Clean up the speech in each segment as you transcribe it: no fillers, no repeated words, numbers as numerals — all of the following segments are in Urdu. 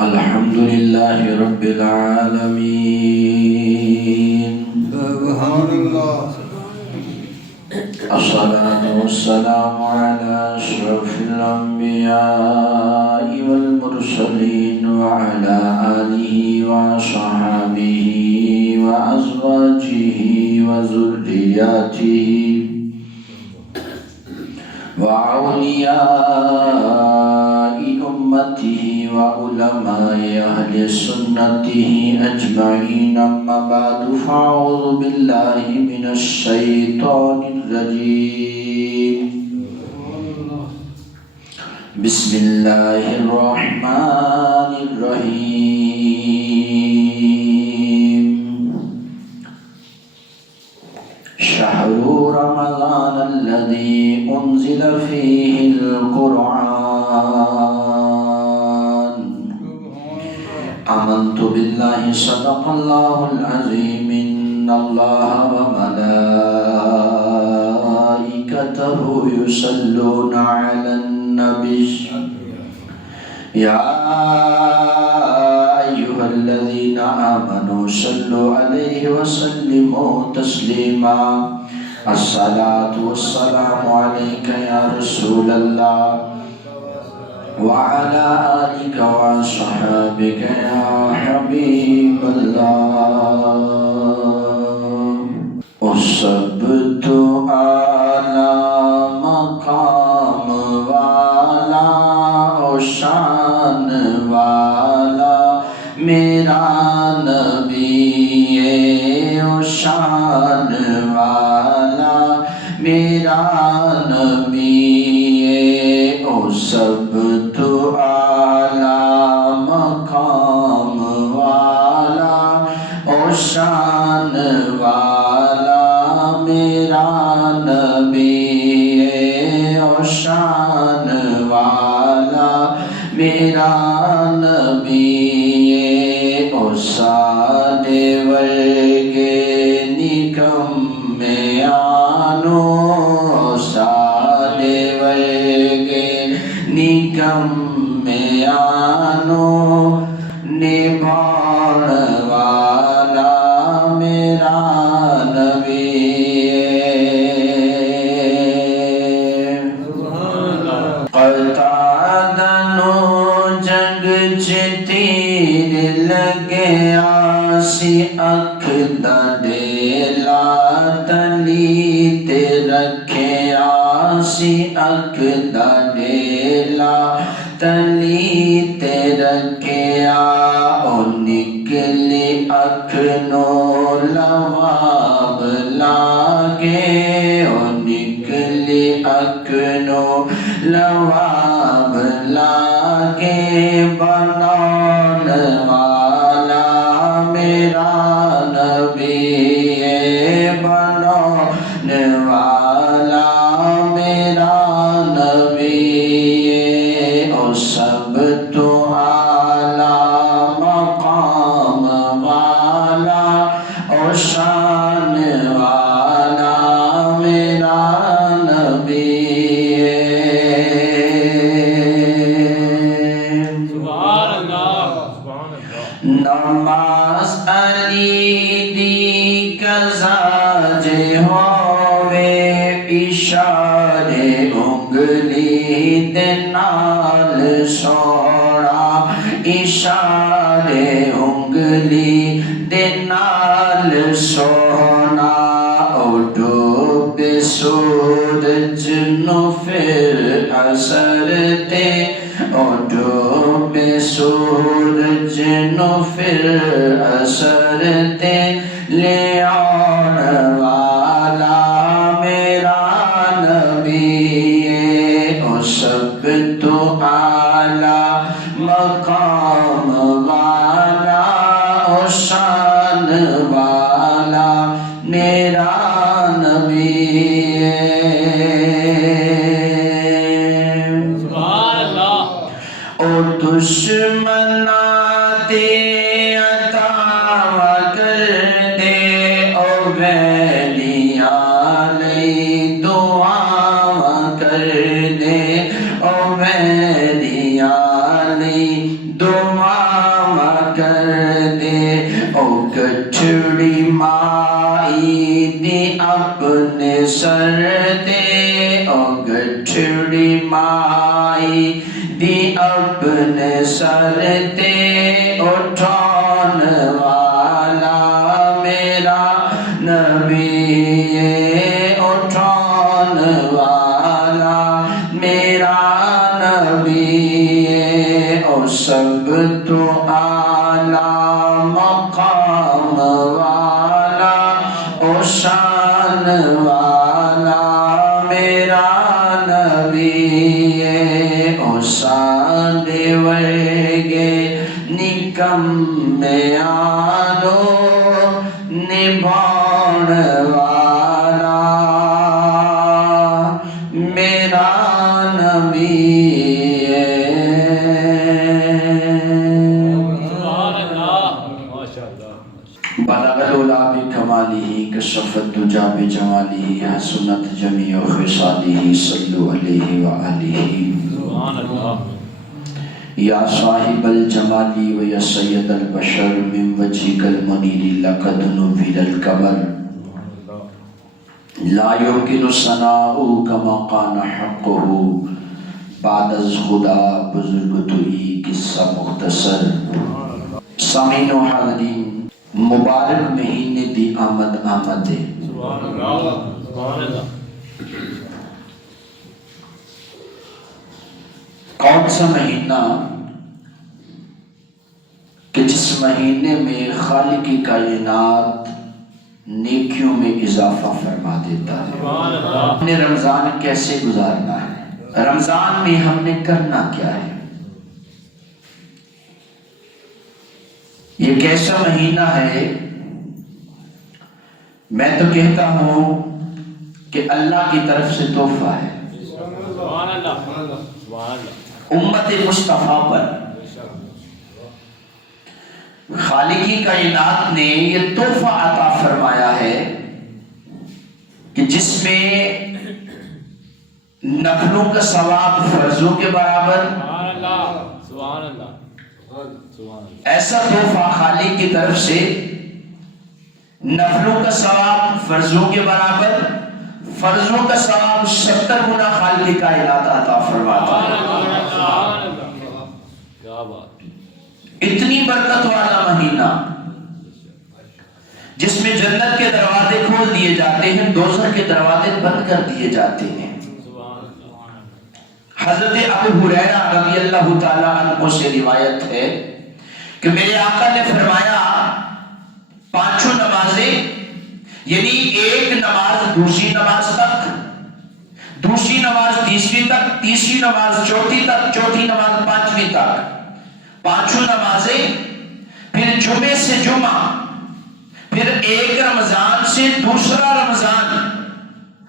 الحمد لله رب العالمين سبحان اللہ الصلاة والسلام على أشرف الأنبياء والمرسلين وعلى آله وصحبه وأزواجه وذرياته وأولياء أمته وعلماء أهل سنته أجمعين أما بعد فأعوذ بالله من الشيطان الرجيم بسم الله الرحمن الرحيم شهر رمضان الذي أنزل فيه القرآن آمنت بالله صدق الله العظيم إن الله وملائكته يصلون على النبي يا أيها الذين آمنوا صلوا عليه وسلموا تسليما الصلاة والسلام عليك يا رسول الله وعلى آلك وصحابك يا حبيب الله السبت على مقام والا شان والا میرا نبی شان والا میرا نبی سب تو اعلیٰ مقام والا شان والا میرا نبی شان والا میرا نبی سادے ورگے نکم میں آنو سادے ورگے نکم میں آنو نبھان والا میرا نبی قطادنو جنگ چتیر لگے آسی اکھ دڑیلا تلیت رکھے آسی اکھ دڑیلا تلیت رکھے آؤ نکلی اکھ نو لواب لاگے او نکلی اکھ نو لواب لاگے بنان والا میرا نبی بنان والا میرا نبی او سب تو اعلیٰ مقام والا او شان والا میرا نبی نماز علی دی قضا جے ہووے اشارے انگلی دے نال سوڑا اشارے انگلی دے نال سونا او ڈوبے سورج نو پھر اثر تے او ڈوبے سورج نو پھر اثر تے لے آن والا میرا نبی او سب تو اعلیٰ مقام والا او شان والا میرا نبی دشمناں دے عطا کر دے او ویلیاں لئی دعا کر دے او ویلیاں لئی دعا گٹھڑی مائی دی اپنے سر تے، او گٹھڑی مائی دی اپنے سر تے، اٹھان والا میرا نبی ہے، اٹھان والا میرا نبی ہے، او سب تو اعلیٰ مقام والا، او شان والا میرا نبی ہے، او سادے ورگے نکمے آلو نبھان والا میرا نبی ہے۔ بلغ العلا بکمالہ، کشف الدجی بجمالہ، حسنت جمیع خصالہ، صلو علیہ وآلہ۔ یا صاحب الجمال و یا سید البشر، من وجهک المنیر لقد نور القمر، لا يمكن ثناء كما قان حقه، بعد از خدا بزرگ توئی قصہ مختصر۔ سامعین و حاضرین، مبارک مہینے دی آمد آمد ہے۔ کون سا مہینہ کہ جس مہینے میں خالق کائنات نیکیوں میں اضافہ فرما دیتا ہے۔ ہم نے رمضان کیسے گزارنا ہے، رمضان میں ہم نے کرنا کیا ہے، یہ کیسا مہینہ ہے؟ میں تو کہتا ہوں کہ اللہ کی طرف سے تحفہ ہے امت مصطفیٰ پر۔ خالقی کائنات نے یہ تحفہ عطا فرمایا ہے کہ جس میں نفلوں کا ثواب فرضوں کے برابر، ایسا تحفہ خالق کی طرف سے، نفلوں کا ثواب فرضوں کے برابر، فرضوں کا ثواب 70 گنا خالق کائنات عطا فرماتا ہے۔ اتنی برکت والا مہینہ جس میں جنت کے دروازے کھول دیے جاتے ہیں، دوزخ کے دروازے بند کر دیے جاتے ہیں۔ حضرت ابو ہریرہ رضی اللہ تعالی عنہ سے روایت ہے کہ میرے آقا نے فرمایا، پانچوں نمازیں، یعنی ایک نماز دوسری نماز تک، دوسری نماز تیسری تک، تیسری نماز چوتھی تک، چوتھی نماز پانچویں تک، پانچوں نمازیں، پھر جمعے سے جمعہ، پھر ایک رمضان سے دوسرا رمضان،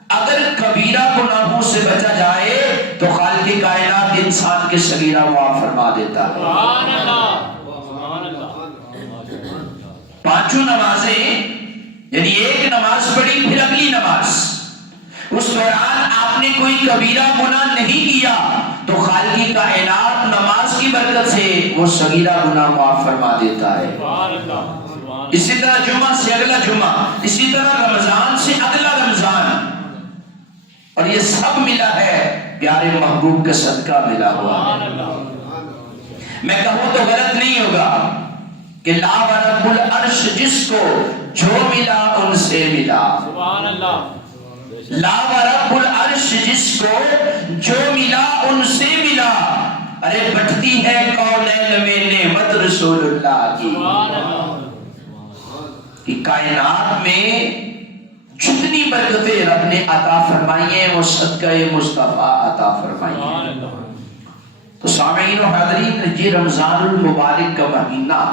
اگر کبیرہ گناہوں سے بچا جائے تو خالق کائنات انسان کے صغیرہ معاف فرما دیتا ہے۔ پانچوں نمازیں، یعنی ایک نماز پڑھی پھر اگلی نماز، اس دوران آپ نے کوئی کبیرہ گناہ نہیں کیا تو خالق کائنات نماز کی برکت سے وہ صغیرہ گناہ معاف فرما دیتا ہے۔ اسی طرح جمعہ سے اگلا جمعہ، اسی طرح رمضان سے اگلا رمضان، اور یہ سب ملا ہے پیارے محبوب کا صدقہ ملا ہوا ہے۔ میں کہوں تو غلط نہیں ہوگا کہ لا ورب العرش جس کو جو ملا ان سے ملا، لا ورب العرش جس کو جو ملا ان سے ملا، ارے بٹتی ہے کونین میں نعمت رسول اللہ کی۔ کہ کائنات میں جتنی برکتیں رب نے عطا فرمائی ہیں وہ صدقہ مصطفیٰ عطا فرمائی ہیں۔ تو سامعین و حاضرین، یہ رمضان المبارک کا مہینہ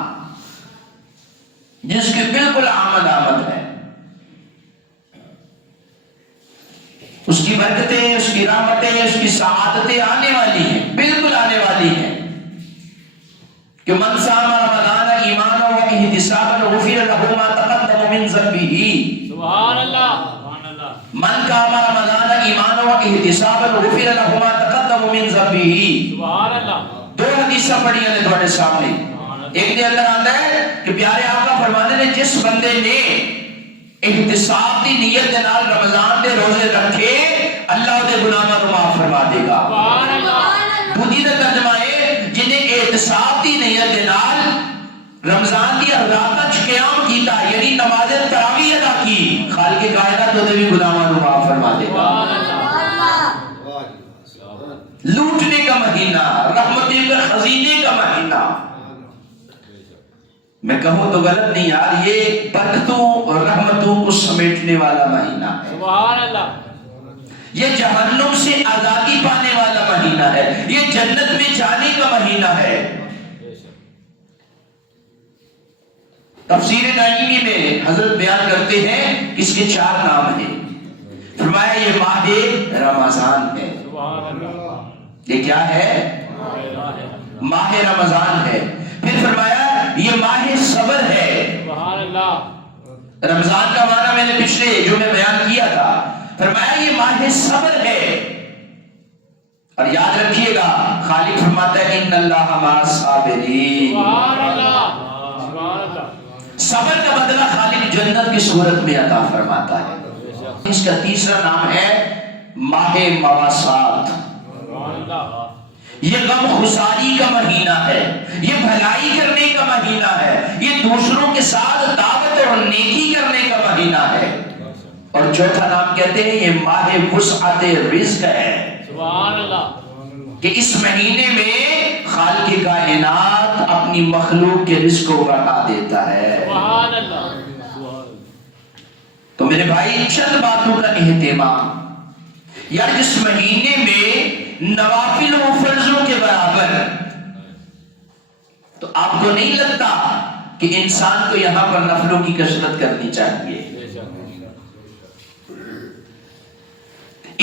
جس کی بالکل آمد ہے، اس کی برکتیں، اس کی رحمتیں، اس کی سعادتیں آنے والی ہیں، بالکل آنے والی ہیں۔ کہ من صام رمضان ایمانا و احتسابا غفر له ما تقدم من ذنبه، سبحان اللہ، من قام رمضان ایمانا و احتسابا غفر له ما تقدم من ذنبه، سبحان اللہ۔ دو حدیثیں پڑھی ہیں تمہارے سامنے، ایک دے اندر آتا ہے کہ پیارے آقا فرماتے ہیں جس بندے نے احتساب دی نیت دے نال رمضان دے روزے رکھے اللہ دے گناہاں نوں معاف فرما دے گا. سبحان اللہ. دوجی دا ترجمہ ہے جنہیں احتساب دی نیت دے نال رمضان دی راتاں وچ قیام کیتا یعنی نماز تراویح ادا کی خالق کائنات دے بھی گناہاں نوں معاف فرما دے گا. لوٹنے کا مہینہ، رحمتیں کے خزینے کا مہینہ. میں کہوں تو غلط نہیں یار، یہ برکتوں اور رحمتوں کو سمیٹنے والا مہینہ ہے. سبحان اللہ. یہ جہنم سے آزادی پانے والا مہینہ ہے، یہ جنت میں جانے کا مہینہ ہے. تفسیر نعیمی میں حضرت بیان کرتے ہیں کہ اس کے 4 نام ہیں. فرمایا یہ ماہ رمضان ہے. یہ کیا ہے؟ ماہ رمضان ہے. پھر فرمایا یہ ماہ صبر ہے. سبحان اللہ. رمضان کا معنی میں نے پچھلے جو میں بیان کیا تھا. فرمایا یہ ماہ صبر ہے. اور یاد رکھیے گا خالق فرماتا ہے ان اللہ مع الصابرین. سبحان اللہ. سبحان اللہ. صبر کا بدلہ خالق جنت کی صورت میں عطا فرماتا ہے. اس کا تیسرا نام ہے ماہ مواسات. یہ غم خساری کا مہینہ ہے، یہ بھلائی کرنے کا مہینہ ہے، یہ دوسروں کے ساتھ دعوت اور نیکی کرنے کا مہینہ ہے. اور چوتھا نام کہتے ہیں یہ ماہ وسعت رزق ہے. سبحان اللہ. کہ اس مہینے میں خالق کائنات اپنی مخلوق کے رزق کو بڑھا دیتا ہے. سبحان اللہ. تو میرے بھائی چند باتوں کا اہتمام. یار جس مہینے میں نوافل و فرضوں کے برابر، تو آپ کو نہیں لگتا کہ انسان کو یہاں پر نفلوں کی کثرت کرنی چاہیے؟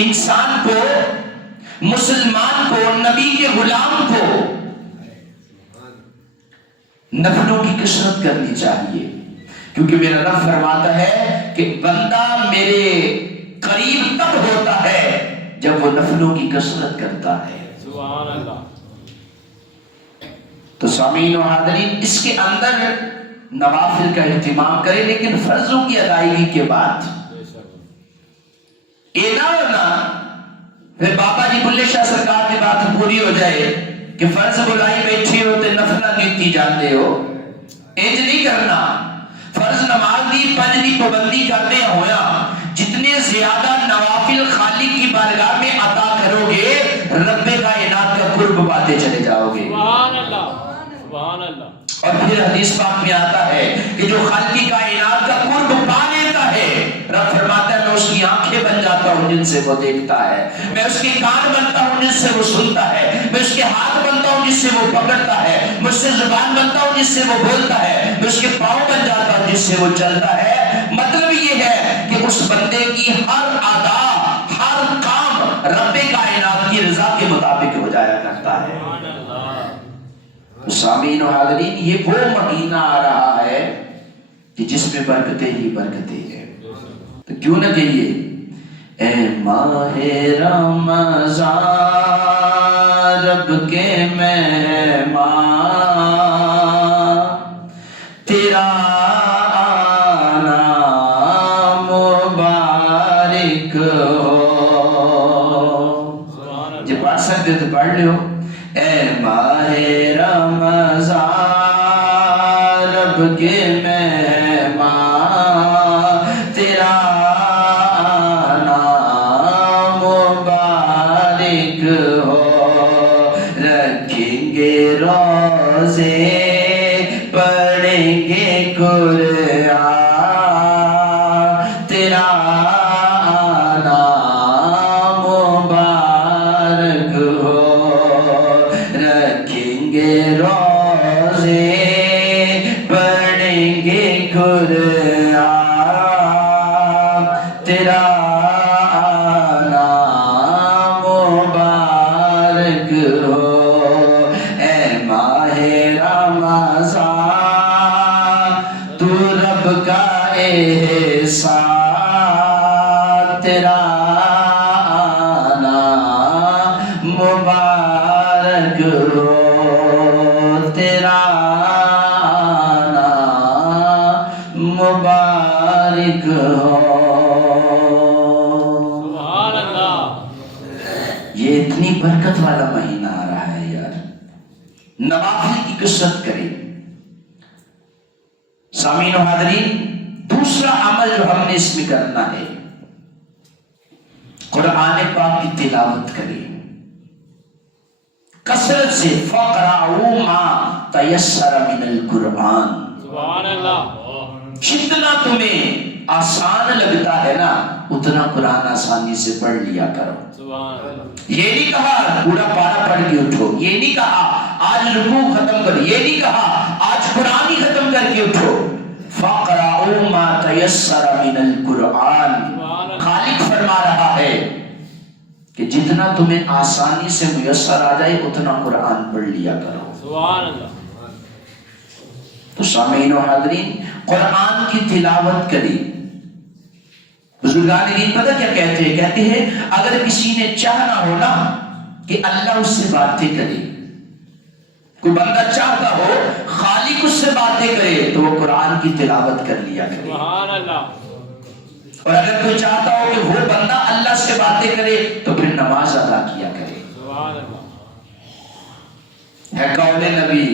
انسان کو، مسلمان کو، نبی کے غلام کو نفلوں کی کثرت کرنی چاہیے. کیونکہ میرا رب فرماتا ہے کہ بندہ میرے قریب تب ہوتا ہے جب وہ نفلوں کی کثرت کرتا ہے. سبحان اللہ. تو سامعین و حاضرین اس کے اندر نوافل کا اہتمام کریں، لیکن فرضوں کی ادائیگی کے بعد. نہ ہونا پھر بابا جی بلے شاہ سرکار کی بات پوری ہو جائے کہ فرض بلائی بیٹھی ہو تو نفلہ دیتی جاتے ہو. انج نہیں کرنا. فرض نماز دی پنج دی پابندی کرتے ہویا جتنے زیادہ نوافل خالق کی بارگاہ میں عطا کرو گے رب کائنات کا قرب پاتے چلے جاؤ گے. سبحان اللہ. سبحان اللہ. اور پھر حدیث پاک میں آتا ہے کہ جو خالق کائنات کا قرب پا لیتا ہے رب فرماتا ہے میں اس کی آنکھیں بن جاتا ہوں جن سے وہ دیکھتا ہے، میں اس کے کان بنتا ہوں جس سے وہ سنتا ہے، میں اس کے ہاتھ بنتا ہوں جس سے وہ پکڑتا ہے، مجھ سے زبان بنتا ہوں جس سے وہ بولتا ہے، میں اس کے پاؤں بن جاتا ہوں جس سے وہ چلتا ہے. مطلب یہ ہے کہ اس بندے کی ہر ادا، ہر کام رب کائنات کی رضا کے مطابق ہو جایا کرتا ہے. تو سامعین و حاضرین یہ وہ مہینہ آ رہا ہے کہ جس میں برکتیں ہی برکتیں ہیں. تو کیوں نہ کہیے اے ماہ رمضان رب کے مہمان تیرا آنا مبارک ہو. جب پڑھ سکتے تو پڑھ لو. اے ماہ رمضان رب کے مہمان تیرا آنا مبارک ہو. رکھیں گے روزے پڑھیں گے قرآن تیرا آنا مبارک ہو. رکھیں گے روزے پڑھیں گے قرآن تیرا آنا مبارک ہو. اے ماہ رمضان تو رب کا احسان تیرا آنا مبارک ہو. تیرا برکت والا مہینہ آ رہا ہے یار، نوافل کی کثرت کریں۔ سامعین و حاضرین، دوسرا عمل جو ہم نے اس میں کرنا ہے، قرآن پاک کی تلاوت کریں کثرت سے۔ فَقْرَعُوا مَا تَيَسَّرَ مِنَ الْقُرْآنِ، سبحان اللہ، جتنا تمہیں آسان لگتا ہے نا اتنا قرآن آسانی سے پڑھ لیا کرو۔ سبحان اللہ، یہ نہیں کہا پورا پارا پڑھ کے اٹھو، یہ نہیں کہا آج رکوع ختم کرو، یہ نہیں کہا آج قرآن ہی ختم کر کے اٹھو۔ فَقْرَعُوا مَا تَيَسَّرَ مِنَ الْقُرْآنِ، خالق فرما رہا ہے کہ جتنا تمہیں آسانی سے میسر آ جائے اتنا قرآن پڑھ لیا کرو۔ سبحان اللہ، تو سامعین و حاضرین، قرآن کی تلاوت کریں۔ بزرگان دین پتہ کیا کہتے ہیں؟ کہتے ہیں اگر کسی نے چاہنا ہو نا کہ اللہ اس سے باتیں کرے، کوئی بندہ چاہتا ہو خالق اس سے باتیں کرے تو وہ قرآن کی تلاوت کر لیا کرے۔ سبحان اللہ، اور اگر کوئی چاہتا ہو کہ وہ بندہ اللہ سے باتیں کرے تو پھر نماز ادا کیا کرے۔ سبحان اللہ، ہے قول نبی،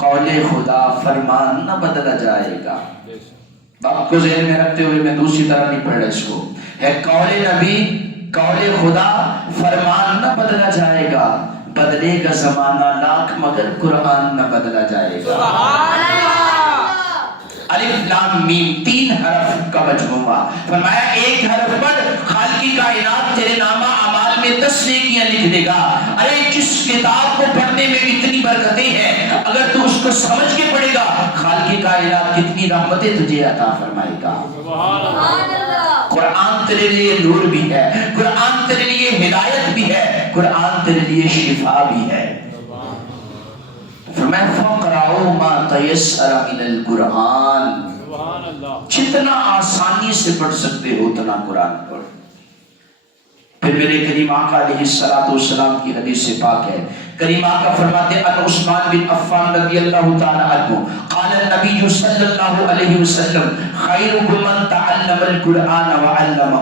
قول خدا، فرمان نہ بدلا جائے گا۔ بات کو ذہن میں رکھتے ہوئے میں دوسری طرح نہیں پڑھ رہا اس کو، ہے قول نبی، قول خدا، فرمان نہ بدلا جائے گا، بدلے گا زمانہ لاکھ مگر قرآن نہ بدلا جائے گا۔ سبحان اللہ، الف لام میم، 3 حرف کا مجموعہ۔ فرمایا ایک حرف پڑھ، خالقی کائنات تیرے نامہ اعمال میں 10 نیکیاں لکھ دے گا۔ ارے جس کتاب کو پڑھنے میں اتنی برکتیں ہیں، اگر تو اس کو سمجھ کے پڑھے گا خالقی کائنات کتنی رحمتیں تجھے عطا فرمائے گا۔ سبحان اللہ، قرآن تیرے لیے نور بھی ہے، قرآن تیرے لیے ہدایت بھی ہے، قرآن تیرے لیے شفا بھی ہے۔ فرمایا فَقْرَعُوا مَا تَيَسَّرَ مِنَ الْقُرْآنِ، سبحان اللہ، جتنا آسانی سے پڑھ سکتے ہو اتنا قرآن پڑھ۔ پھر میرے کریم آقا علیہ السلام کی حدیث پاک ہے، کریم آقا فرماتے ہیں ان عثمان بن عفان رضی اللہ تعالی عنہ قال النبی صلی اللہ علیہ وسلم خیرکم من تعلم القرآن وعلمہ۔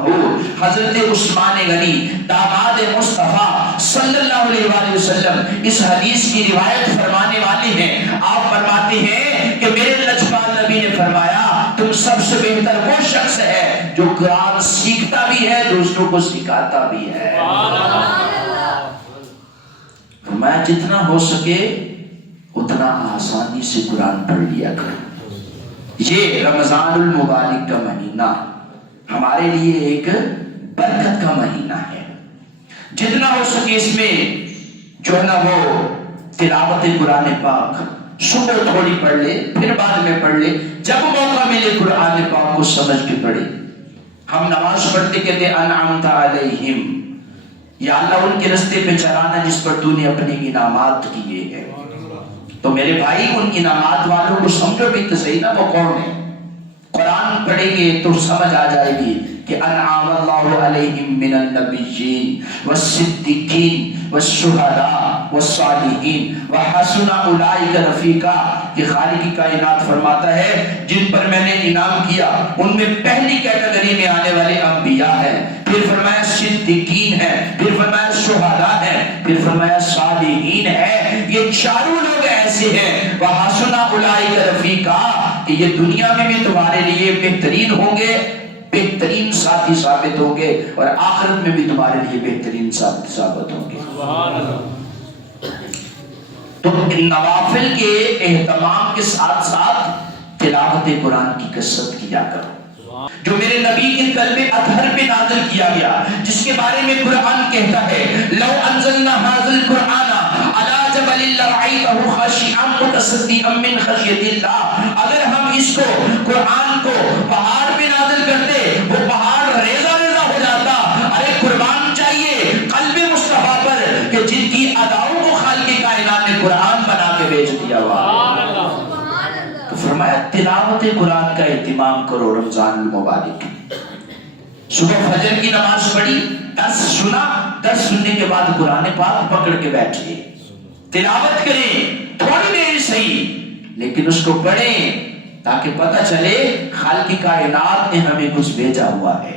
حضرت عثمان غنی داماد مصطفیٰ صلی اللہ علیہ وآلہ وسلم اس حدیث کی روایت فرمانے والے ہیں۔ آپ فرماتے ہیں کہ میرے لجپال نبی نے فرمایا تم سب سے بہتر وہ شخص ہے جو قرآن سیکھتا بھی ہے دوسروں کو سکھاتا بھی ہے۔ فرمایا جتنا ہو سکے اتنا آسانی سے قرآن پڑھ لیا کرو۔ یہ رمضان المبارک کا مہینہ ہمارے لیے ایک برکت کا مہینہ ہے، جتنا ہو سکے اس میں جو ہے نا وہ تلاوت قرآن پاک صبح تھوڑی پڑھ لے، پھر بعد میں پڑھ لے، جب موقع ملے قرآن پاک کو سمجھ کے پڑھے۔ ہم نماز پڑھتے کہتے ہیں انعمت علیہم، یا اللہ ان کے رستے پہ چلانا جس پر تو نے اپنے انعامات کیے ہیں۔ تو میرے بھائی ان انعامات والوں کو سمجھو بھی تو صحیح نا وہ کون ہے۔ قرآن پڑھیں گے تو سمجھ آ جائے گی کہ انعام اللہ علیہم من النبیین والصدیقین والشہداء والصالحین وحسن اولئک رفیقا۔ کہ خالق کی کائنات فرماتا ہے جن پر میں نے انعام کیا ان میں پہلی کیٹیگری میں آنے والے انبیاء ہیں، پھر فرمایا صدیقین ہے، پھر فرمایا شہداء ہے، پھر فرمایا صالحین ہے۔ یہ چاروں لوگ ایسے ہیں وحسن اولئک رفیقا کہ یہ دنیا میں بھی تمہارے لیے بہترین ہوں گے، بہترین ساتھی ثابت ہوں گے، اور آخرت میں بھی تمہارے لیے بہترین ساتھی ثابت ہوں گے۔ سبحان اللہ، تو نوافل کے اہتمام کے ساتھ ساتھ تلاوت قرآن کی کثرت کیا کرو، جو میرے نبی کے قلب اطہر پہ نازل کیا گیا، جس کے بارے میں قرآن کہتا ہے لو انزلنا ھذا القرآن علی جبل لرأیتہ خاشعا متصدعا من خشیۃ اللہ۔ اگر ہم اس کو قرآن کو پہاڑ پہ نازل کرتے وہ پہاڑ ریزہ ریزہ ہو جاتا۔ ارے قربان چاہیے قلب مصطفیٰ پر کہ جن کی اداؤں کو خالق کائنات نے قرآن بنا کے بیچ دیا ہوا۔ تو فرمایا تلاوت قرآن کا اہتمام کرو رمضان المبارک۔ صبح فجر کی نماز پڑھی، درس سنا، درس سننے کے بعد قرآن پاک پکڑ کے بیٹھے، تلاوت کریں، تھوڑی دیر صحیح لیکن اس کو پڑھیں تاکہ پتہ چلے خالق کائنات نے ہمیں کچھ بھیجا ہوا ہے۔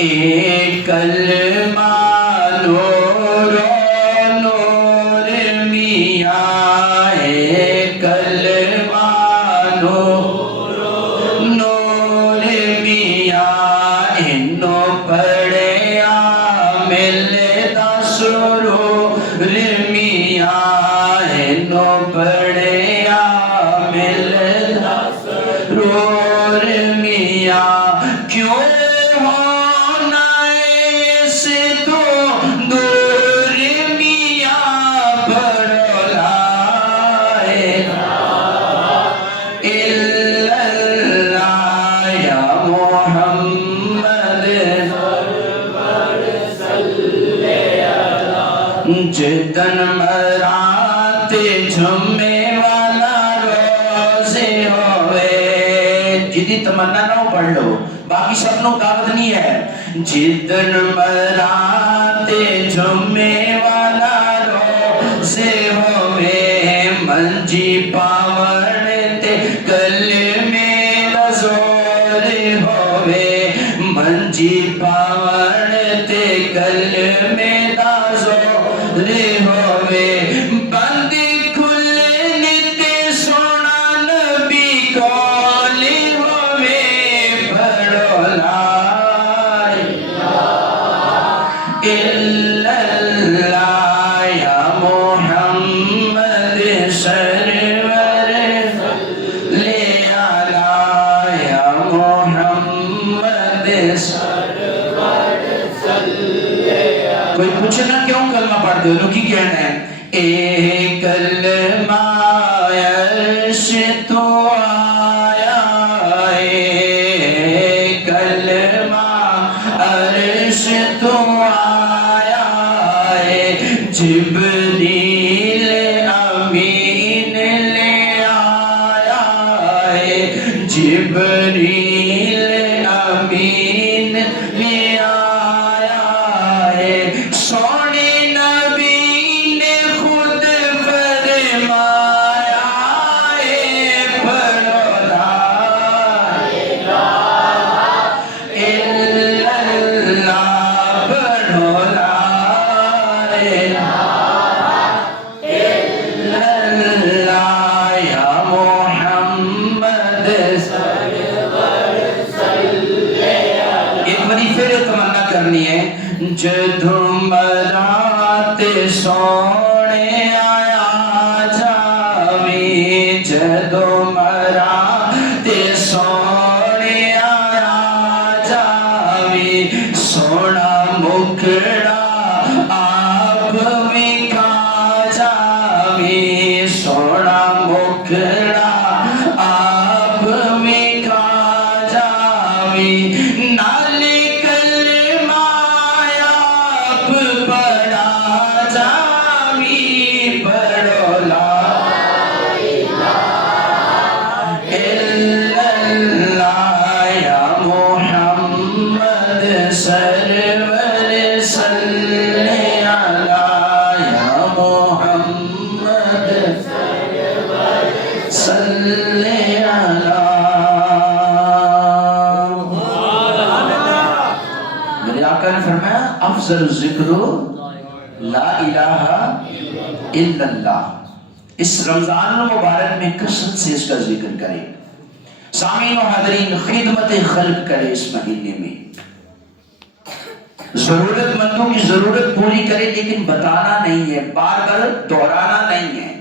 ایک کلمہ نور نور میاں، ایک کلمہ نور نور میاں، انو پڑھیا ملدا سرور میاں، انو پڑھیا ملدا سرور میاں، کیوں ہونا اس تو دور میاں، پڑھو لا الہ الا اللہ یا محمد، جدن مرات جمعے والا روزے ہوئے، جدی تمنا نہ پڑھ لو، باقی سب نو دعوت نہیں ہے، جدن مرات جمعے والا روزے ہوئے، منجی پاون تے کلمے دا زور ہوئے، منجی پاون تے کلمے دا زور ہوئے، بند کھلنے تے سونا نبی کول ہوئے، پڑھو لا الہ الا اللہ یا محمد سرور لے علی یا محمد کوئی پوچھے نا کیوں کلمہ پڑھتے ہو، انہوں کی کہنا ہے، ایک کلمہ عرش تو آیا، ایک کلمہ عرش تو آیا، جبریل امین لے آیا، جبریل امین لے آیا، سونے نبی نے خود فرمایا، پڑھو لا الہ الا اللہ، پڑھو لا الہ الا اللہ یا محمد، ایک بڑی پھر تمنا کرنی ہے، جدوں مرات سونے آیا جاویں، جدوں مرات سونے آیا جاویں، سونا مکڑا آپ وکھا جاویں، سونا مکڑا آپ وکھا جاویں، نالے کلمہ آپ پڑھا جاویں، پڑھو لا الہ الا اللہ یا محمد سرور صلی علی یا محمد صلی علی، میرے آقا نے فرمایا افضل ذکر لا الہ الا اللہ، اس رمضان المبارک میں کثرت سے اس کا ذکر کریں، سامعین و حاضرین خدمت خلق کرے، اس مہینے میں ضرورت مندوں کی ضرورت پوری کرے، لیکن بتانا نہیں ہے، بار بار دہرانا نہیں ہے،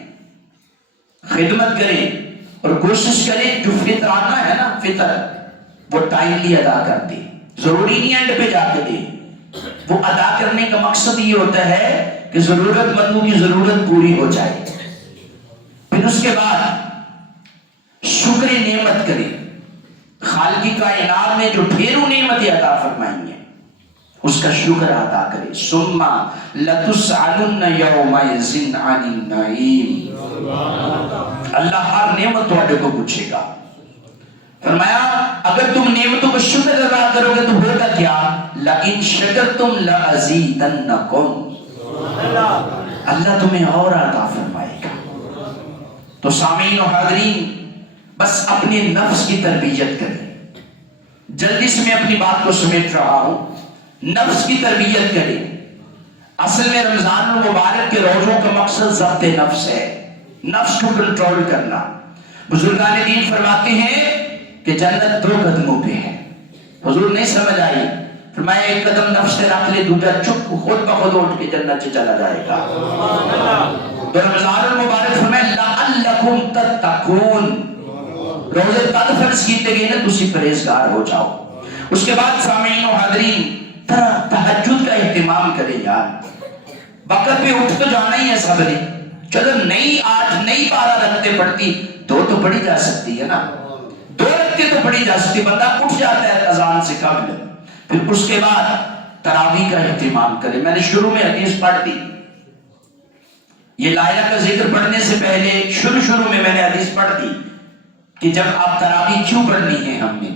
خدمت کریں اور کوشش کریں، جو فطرانہ ہے نا فطر، وہ ٹائملی ادا کر دے، ضروری نہیں اینڈ پہ جا کے دے، وہ ادا کرنے کا مقصد یہ ہوتا ہے کہ ضرورت مندوں کی ضرورت پوری ہو جائے، پھر اس کے بعد شکر نعمت کرے، خالق کائنات نے جو ڈھیروں نعمتیں عطا فرمائی ہیں اس کا شکر ادا کرے، ثم لتسألن یومئذ عن النعیم، اللہ ہر نعمت تھوڑے کو پوچھے گا، فرمایا اگر تم نعمتوں کا شکر ادا کرو گے تو ہوگا کیا، لئن شکرتم لازیدنکم، اللہ تمہیں اور عطا فرمائے گا۔ تو سامعین و حاضرین بس اپنے نفس کی تربیت کریں، جلدی سے میں اپنی بات کو سمیٹ رہا ہوں، نفس کی تربیت کرے. اصل میں رمضان المبارک کے روزوں کا مقصد ضبط نفس ہے، نفس کو کنٹرول کرنا. بزرگان دین فرماتے ہیں کہ جنت 2 قدموں پہ ہے. حضور نہیں سمجھ آئی، فرمایا 1 قدم نفس سے رکھ لے، دوسرا چپ خود بخود اٹھ کے جنت سے چلا جائے گا. تو رمضان المبارک فرمایا لعلکم تتقون، روزے تد فرض کیتے گئے نا تسی پرہیزگار ہو جاؤ. اس کے بعد سامعین و حاضرین تہجد کا اہتمام کریں یار. وقت پہ اٹھ تو جانا ہی ہے سب نے. چلو نئی 8 نئی 12 رکعتیں پڑھتی 2 تو پڑھی جا سکتی ہے نا، 2 رکعتیں تو پڑھی جا سکتی. بندہ اٹھ جاتا ہے اذان سے قبل. پھر اس کے بعد تراویح کا اہتمام کرے. میں نے شروع میں حدیث پڑھ دی، یہ لائلہ کا ذکر پڑھنے سے پہلے شروع میں نے حدیث پڑھ دی کہ جب آپ تراویح کیوں پڑھنی ہے ہم نے.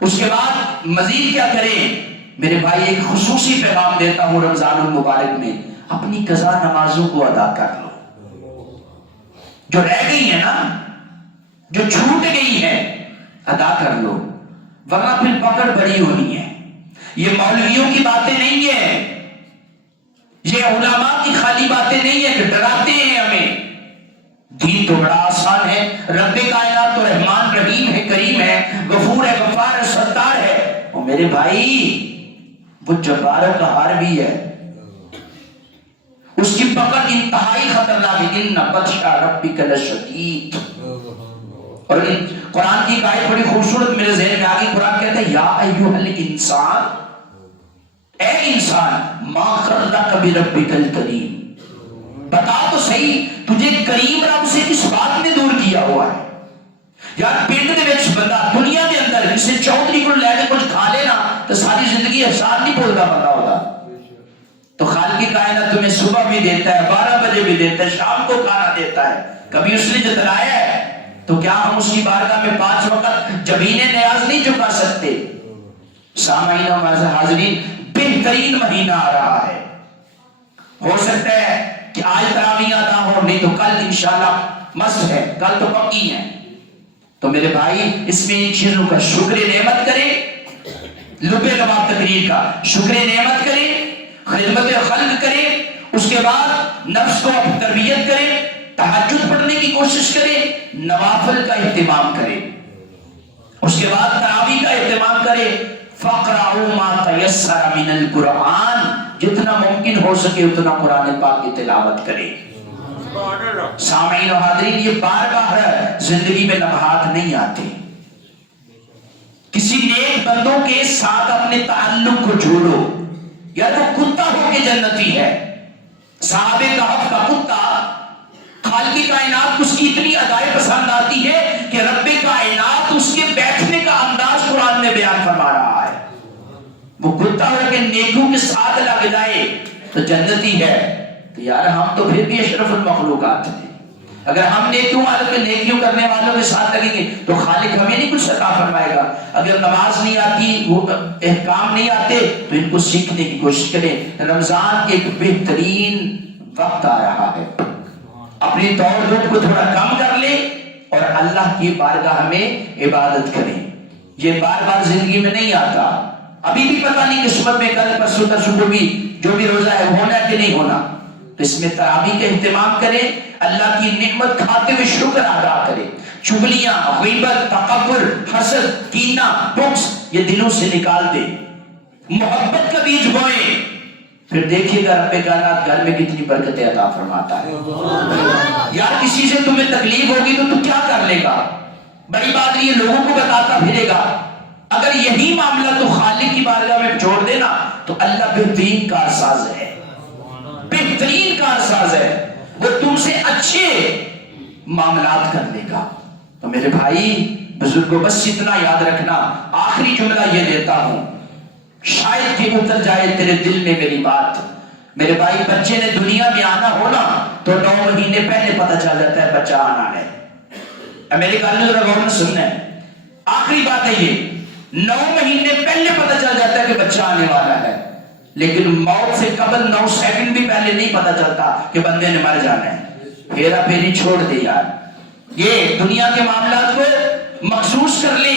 اس کے بعد مزید کیا کریں میرے بھائی، ایک خصوصی پیغام دیتا ہوں رمضان المبارک میں، اپنی قضا نمازوں کو ادا کر لو. جو رہ گئی ہے نا، جو چھوٹ گئی ہے، ادا کر لو، ورنہ پھر پکڑ بڑی ہونی ہے. یہ مولویوں کی باتیں نہیں ہیں، یہ علماء کی خالی باتیں نہیں ہیں کہ ڈراتے ہیں ہمیں. دین تو بڑا آسان ہے. رب کائنات تو رحمان رحیم ہے، کریم ہے، غفور ہے، غفار ہے، ستار ہے. اور میرے بھائی وہ جباروں کا ہار بھی ہے، اس کی پکڑ انتہائی خطرناک ہے. ان بطش ربک لشدید. اور قرآن کی ایک آیت بڑی خوبصورت میرے ذہن میں آگئی. قرآن کہتا ہے یا ایھا الانسان، اے انسان، ما غرک بربک الکریم، بتا تو صحیح تجھے کریم رب سے کس بات نے دور کیا ہوا ہے. یار پنڈ دے وچ بندہ دنیا دے اندر کسی چودھری کو لے کے کچھ کھا لینا تو ساری زندگی احسان نہیں بھولتا بندہ ہوتا. تو خالق کائنات تمہیں صبح بھی دیتا ہے، 12 بجے بھی دیتا ہے، شام کو کھانا دیتا ہے. کبھی اس نے جتلایا ہے تو کیا ہم اس کی بارگاہ میں 5 وقت جبین نیاز نہیں چکا سکتے؟ سامعین و حاضرین، بہترین مہینہ آ رہا ہے. ہو سکتا ہے کہ آج تراویح نہ ہو، نہیں تو کل انشاءاللہ مست ہے، کل تو پکی ہے. تو میرے بھائی اس میں ان چیزوں کا شکر نعمت کرے، لب لباب تقریر کا شکر نعمت کرے، خدمت خلق کرے. اس کے بعد نفس کو تربیت کرے، تہجد پڑھنے کی کوشش کرے، نوافل کا اہتمام کرے. اس کے بعد تراویح کا اہتمام کرے. فَقْرَعُوا مَا تَيَسَّرَ مِنَ الْقُرْآنِ، جتنا ممکن ہو سکے اتنا قرآن پاک کی تلاوت کرے. سامعین و حاضرین، یہ بار بار زندگی میں لمحات نہیں آتے. کسی نیک بندوں کے ساتھ اپنے تعلق کو جوڑو. یا تو کتا ہو کے جنتی ہے. صحابہ کہف کا کتا خالق کائنات اس کی اتنی ادائیں پسند آتی ہے کہ رب کائنات اس کے بیٹھنے کا انداز قرآن میں بیان فرما رہا ہے. وہ کتا ہو کے نیکوں کے ساتھ لگ جائے تو جنتی ہے. تو یار ہم تو پھر بھی اشرف المخلوقات ہیں. اگر ہم نیکیوں کرنے والوں کے ساتھ لگیں گے تو خالق ہمیں نہیں کچھ عطا فرمائے گا. اگر نماز نہیں آتی، وہ احکام نہیں آتے تو ان کو سیکھنے کی کوشش کریں. رمضان ایک بہترین وقت آ رہا ہے. اپنی دوڑ دھوپ کو تھوڑا کم کر لیں اور اللہ کی بارگاہ میں عبادت کریں. یہ بار بار زندگی میں نہیں آتا. ابھی بھی پتہ نہیں قسمت میں کل پرسوں ترسوں کو بھی جو بھی روزہ ہے ہونا کہ نہیں ہونا. تو اس میں تراویح کا اہتمام کریں. اللہ کی نعمت کھاتے ہوئے شکر ادا کریں. چغلیاں، غیبت، تکبر، حسد، کینہ، بغض یہ دلوں سے نکال دیں. محبت کا بیج بوئیں. پھر دیکھیے گا رب کائنات گھر میں کتنی برکتیں عطا فرماتا ہے. یار کسی سے تمہیں تکلیف ہوگی تو کیا کر لے گا؟ بڑی بات یہ لوگوں کو بتاتا پھرے گا. اگر یہی معاملہ تو خالق کی بارگاہ میں چھوڑ دینا تو اللہ بہترین کارساز ہے، بہترین کارساز ہے. وہ تم سے اچھے معاملات کر لے گا. تو میرے بھائی بزرگوں، بس اتنا یاد رکھنا. آخری جملہ یہ دیتا ہوں، شاید کہ اتر جائے تیرے دل میں میری بات. میرے بھائی بچے نے دنیا میں آنا ہونا تو 9 مہینے پہلے پتہ چل جاتا ہے بچہ آنا ہے. اب میری گل ذرا غور سے سننا ہے. آخری بات ہے یہ، 9 مہینے پہلے پتہ چل جاتا ہے کہ بچہ آنے والا ہے. لیکن موت سے قبل 9 سیکنڈ بھی پہلے نہیں پتہ چلتا کہ بندے نے مر جانا ہے. پھیرا پھیری چھوڑ دے یار. یہ دنیا کے معاملات کو مخصوص کر لیں.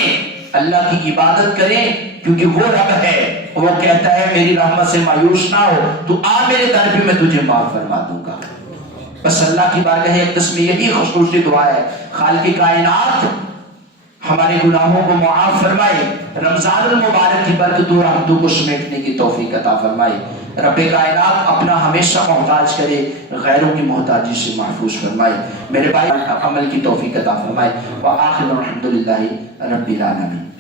اللہ کی عبادت کریں کیونکہ وہ رب ہے، وہ کہتا ہے میری رحمت سے مایوس نہ ہو، تو آ میرے در پہ میں تجھے معاف فرما دوں گا۔ بس اللہ کی بارگاہ اقدس میں یہی خصوصی دعا ہے، خالق کائنات ہمارے گناہوں کو معاف فرمائے، رمضان المبارک کی برکت و رحمتوں کو سمیٹنے کی توفیق عطا فرمائے۔ رب کائنات اپنا ہمیشہ محتاج کرے، غیروں کی محتاجی سے محفوظ فرمائے۔ میرے بھائی عمل کی توفیق عطا فرمائے۔ وآخر الحمدللہ رب العالمین۔